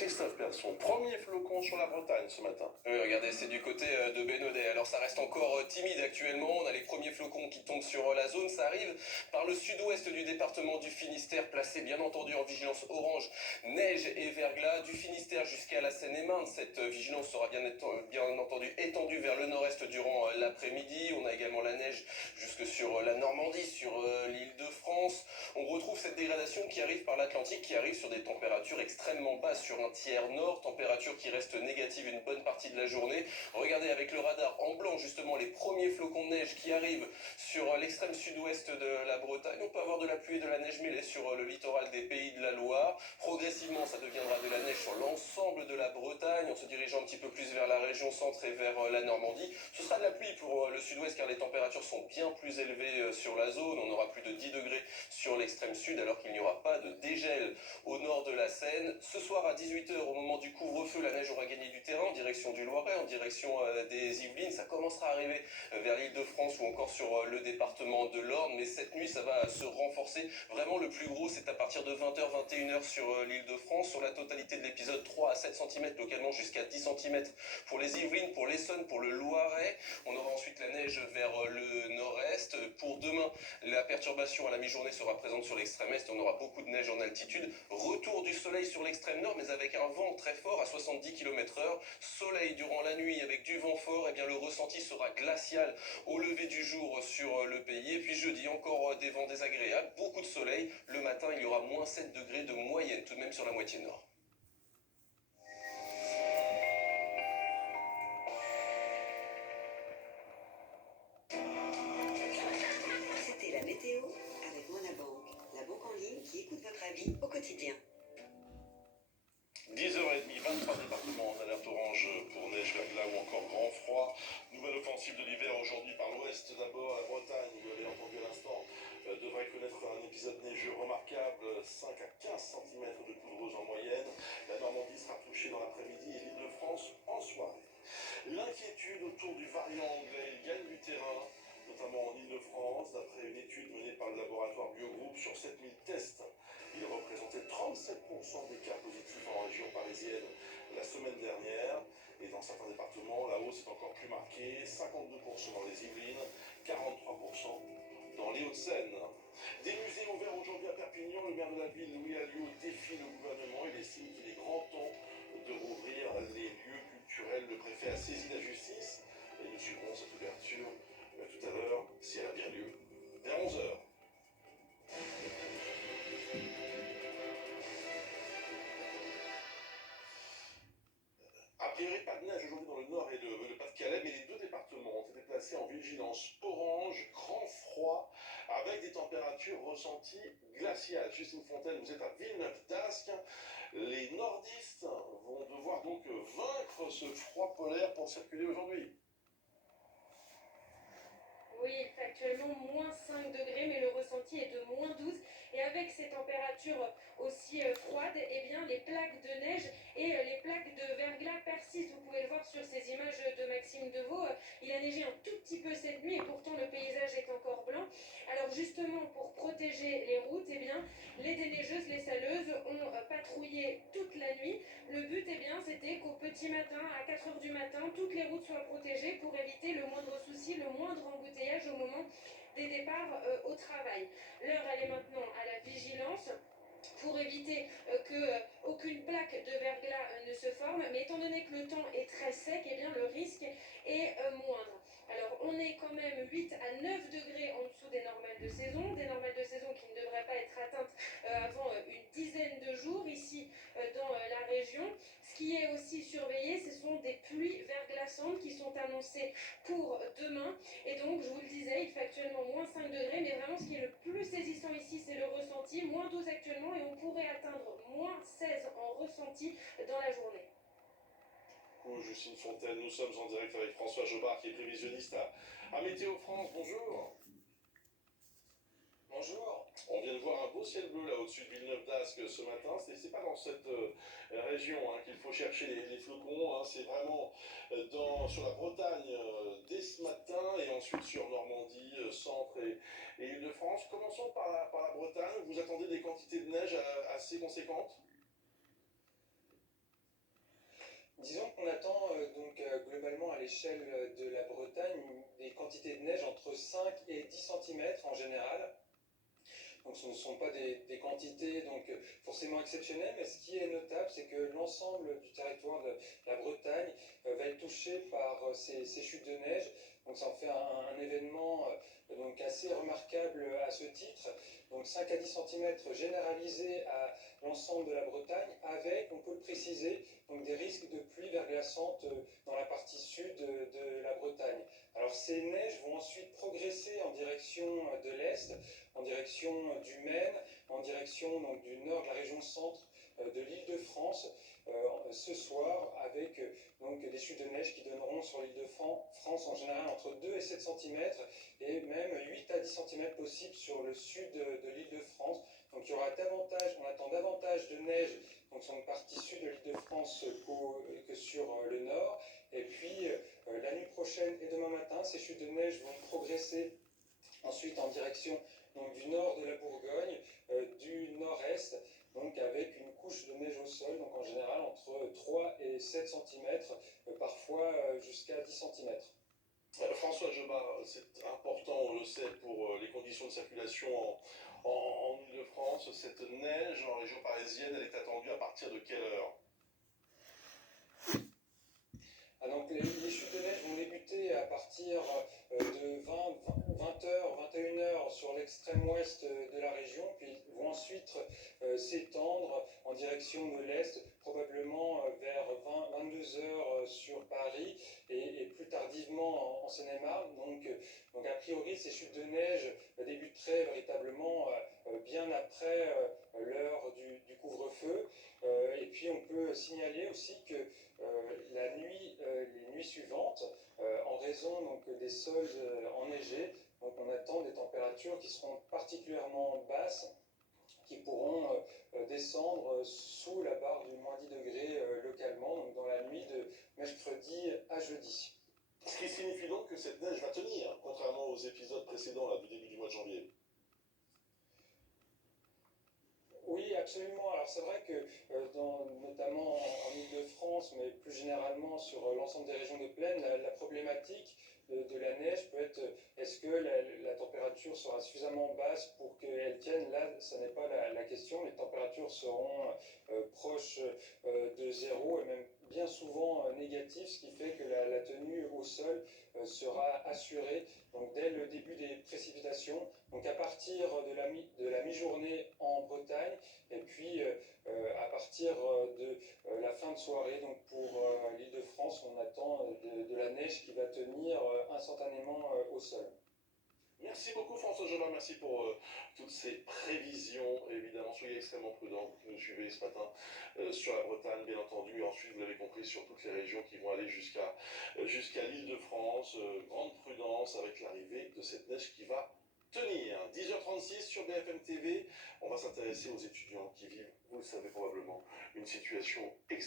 Christophe perd son premier flocon sur la Bretagne ce matin. Oui, regardez, c'est du côté de Bénodet. Alors ça reste encore timide actuellement. On a les premiers flocons qui tombent sur la zone. Ça arrive par le sud-ouest du département du Finistère, placé bien entendu en vigilance orange, neige et verglas. Du Finistère jusqu'à la Seine-et-Marne, cette vigilance sera bien entendu étendue vers le nord-est durant l'après-midi. On a également la neige jusque sur la Normandie, sur l'île de France. On retrouve cette dégradation qui arrive par l'Atlantique, qui arrive sur des températures extrêmement basses sur un tiers nord, température qui reste négative une bonne partie de la journée. Regardez avec le radar en blanc justement les premiers flocons de neige qui arrivent sur l'extrême sud-ouest de la Bretagne. On peut avoir de la pluie et de la neige mêlée sur le littoral des Pays de la Loire. Progressivement, ça deviendra de la neige sur l'ensemble de la Bretagne, en se dirigeant un petit peu plus vers la région centre et vers la Normandie. Ce sera de la pluie pour le sud-ouest car les températures sont bien plus élevées sur la zone. On aura plus de 10 degrés sur l'extrême sud alors qu'il n'y aura pas de dégel au nord de la Seine. Ce soir à 18h, au moment du couvre-feu, la neige aura gagné du terrain en direction du Loiret, en direction des Yvelines. Ça commencera à arriver vers l'île de France ou encore sur le département de l'Orne. Mais cette nuit, ça va se renforcer. Vraiment, le plus gros, c'est à partir de 20h, 21h sur l'île de France. Sur la totalité de l'épisode, 3 à 7 cm, localement jusqu'à 10 cm pour les Yvelines, pour l'Essonne, pour le Loiret. On aura ensuite la neige vers le nord-est. Pour demain, la perturbation à la mi-journée sera présente sur l'extrême est. On aura beaucoup de neige en altitude. Retour du soleil sur l'extrême nord, mais avec un vent très fort à 70 km/h. Soleil durant la nuit avec du vent fort. Et bien le ressenti sera glacial au lever du jour sur le pays. Et puis jeudi, encore des vents désagréables, beaucoup de soleil. Le matin, il y aura moins 7 degrés de moyenne, tout de même sur la moitié nord. C'était la météo avec Monabank, la banque en ligne qui écoute votre avis au quotidien. 10h30, 23 départements en alerte orange pour neige, verglas ou encore grand froid. Nouvelle offensive de l'hiver aujourd'hui par l'ouest d'abord. La Bretagne, vous l'avez entendu à l'instant, devrait connaître un épisode neigeux remarquable, 5 à 15 cm de poudreuse en moyenne. La Normandie sera touchée dans l'après-midi et l'île de France en soirée. L'inquiétude autour du variant anglais, il gagne du terrain, notamment en Île-de-France, d'après une étude menée par le laboratoire Biogroup sur 7000 tests. Il représentait 37% des cas positifs en région parisienne la semaine dernière. Et dans certains départements, la hausse est encore plus marquée. 52% dans les Yvelines, 43% dans les Hauts-de-Seine. Des musées ouverts aujourd'hui à Perpignan. Le maire de la ville, Louis Alliot, défie le gouvernement. Il estime qu'il est grand temps de rouvrir les lieux culturels. Le préfet a saisi la justice. Et nous suivrons cette ouverture tout à l'heure, si elle a bien lieu, vers 11h. A priori, pas de neige aujourd'hui dans le nord et le Pas-de-Calais, mais les deux départements ont été placés en vigilance orange, grand froid, avec des températures ressenties glaciales. Justine Fontaine, vous êtes à Villeneuve-d'Ascq. Les nordistes vont devoir donc vaincre ce froid polaire pour circuler aujourd'hui. Oui, il fait actuellement moins 5 degrés, mais le ressenti est de moins 12. Et avec ces températures aussi froides, eh bien, les plaques de neige et les plaques de verglas persistent. Vous pouvez le voir sur ces images de Maxime Deveau. Il a neigé un tout petit peu cette nuit et pourtant le paysage est encore blanc. Alors justement, pour protéger les routes, eh bien, les déneigeuses, les saleuses ont patrouillé toute la nuit. Le but, eh bien, c'était qu'au petit matin, à 4h du matin, toutes les routes soient protégées pour éviter le moindre souci, le moindre embouteillage au moment des départs au travail. L'heure, elle est maintenant à la vigilance pour éviter qu'aucune plaque de verglas ne se forme. Mais étant donné que le temps est très sec, eh bien, le risque est moindre. Alors, on est quand même 8 à 9 degrés en dessous des normales de saison qui ne devraient pas être atteintes avant une dizaine de jours ici dans la région. Ce qui est aussi surveillé, ce sont des pluies verglaçantes qui sont annoncées pour demain. Et donc, je vous le disais, il fait actuellement moins 5 degrés, mais vraiment ce qui est le plus saisissant ici, c'est le ressenti. Moins 12 actuellement et on pourrait atteindre moins 16 en ressenti dans la journée. Justine Fontaine, nous sommes en direct avec François Jobard qui est prévisionniste à Météo France. Bonjour. Bonjour. On vient de voir un beau ciel bleu là au-dessus de Villeneuve-d'Ascq ce matin. C'est pas dans cette région qu'il faut chercher les flocons. C'est vraiment sur la Bretagne dès ce matin et ensuite sur Normandie, centre et Île-de-France. Commençons par la Bretagne. Vous attendez des quantités de neige assez conséquentes? Disons qu'on attend globalement à l'échelle de la Bretagne des quantités de neige entre 5 et 10 centimètres en général. Donc ce ne sont pas des quantités forcément exceptionnelles, mais ce qui est notable, c'est que l'ensemble du territoire de la Bretagne va être touché par ces chutes de neige. Donc ça en fait un événement assez remarquable à ce titre. Donc 5 à 10 centimètres généralisés à l'ensemble de la Bretagne, avec, on peut le préciser, donc des risques de pluie verglaçante dans la partie sud de la Bretagne. Alors ces neiges vont ensuite progresser en direction de l'est, en direction du Maine, en direction du nord de la région centre de l'Île-de-France ce soir, avec des chutes de neige qui donneront sur l'Île-de-France en général entre 2 et 7 cm et même 8 à 10 cm possibles sur le sud de l'Île-de-France. Donc il y aura on attend davantage de neige sur une partie sud de l'Île-de-France que sur le nord. Et puis la nuit prochaine et demain matin, ces chutes de neige vont progresser ensuite en direction du nord de la Bourgogne, du nord-est, avec une couche de neige au sol, donc en général entre 3 et 7 cm, parfois jusqu'à 10 cm. François Jobard, c'est important, on le sait, pour les conditions de circulation en Ile-de-France. Cette neige en région parisienne, elle est attendue à partir de quelle heure? Donc les chutes de neige vont débuter à partir de 20h, 21h sur l'extrême ouest de la région, puis vont ensuite s'étendre en direction de l'est, probablement vers 22h sur Paris et plus tardivement en Seine-et-Marne. Donc a priori, ces chutes de neige débuteraient véritablement bien après l'heure du couvre-feu. Et puis on peut signaler aussi que les nuits suivantes, en raison des sols enneigés, on attend des températures qui seront particulièrement basses, qui pourront descendre sous la barre du -10 degrés localement, donc dans la nuit de mercredi à jeudi. Ce qui signifie donc que cette neige va tenir, contrairement aux épisodes précédents là, du début du mois de janvier. Oui, absolument. Alors c'est vrai que notamment en Ile-de-France, mais plus généralement sur l'ensemble des régions de plaine, la problématique de la neige peut être est-ce que la température sera suffisamment basse pour qu'elle tienne? Là, ce n'est pas la question. Les températures seront proches de zéro et même bien souvent négatives, ce qui fait que la tenue au sol sera assurée dès le début des précipitations. Donc à partir de la mi-journée en Bretagne, et puis à partir de la fin de soirée, donc pour l'Île-de-France, on attend de la neige qui va tenir instantanément au sol. Merci beaucoup François Jobard, merci pour toutes ces prévisions. Évidemment, soyez extrêmement prudents, vous nous suivez ce matin sur la Bretagne, bien entendu, et ensuite, vous l'avez compris, sur toutes les régions qui vont aller jusqu'à l'Île-de-France. Grande prudence avec l'arrivée de cette neige qui va tenir. 10h36 sur BFM TV, on va s'intéresser aux étudiants qui vivent, vous le savez probablement, une situation extrêmement